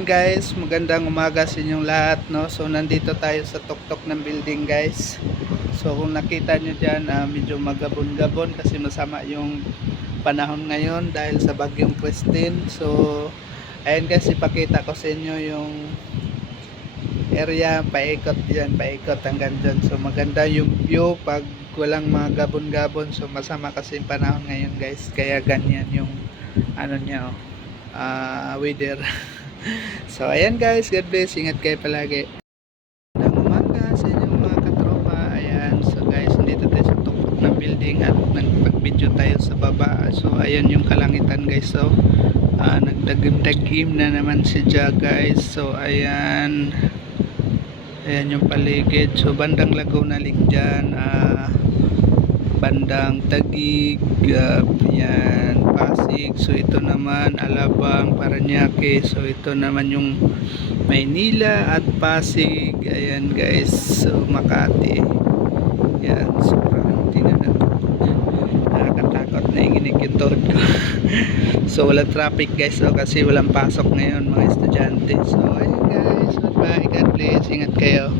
Guys, magandang umaga sa inyong lahat, no? So nandito tayo sa tuktok ng building, guys. So kung nakita nyo dyan, medyo magabon-gabon kasi masama yung panahon ngayon dahil sa bagyong Christine. So ayan guys, ipakita ko sa inyo yung area, paikot dyan, paikot hanggang dyan. So maganda yung view pag walang mga gabon-gabon. So masama kasi yung panahon ngayon, guys, kaya ganyan yung ano niya, weather. So ayan guys, God bless, ingat kayo palagi. Magandang umaga sa inyong mga katropa. Ayan, so guys, dito tayo sa tuktok ng building at nagpag-video tayo sa baba. So ayan yung kalangitan, guys. So nagdagim-dagim na naman si Jah, guys. So ayan yung paligid. So bandang Laguna Lake dyan, bandang Taguig, yan, Pasig. So ito naman Alabang, Parañaque. So ito naman yung Maynila at Pasig. Ayan guys, so Makati. Yan, sobrang nakakatakot na inginig yung tuhod ko. So walang traffic, guys, so kasi walang pasok ngayon mga estudyante. So ayan guys, bye, God bless, ingat kayo.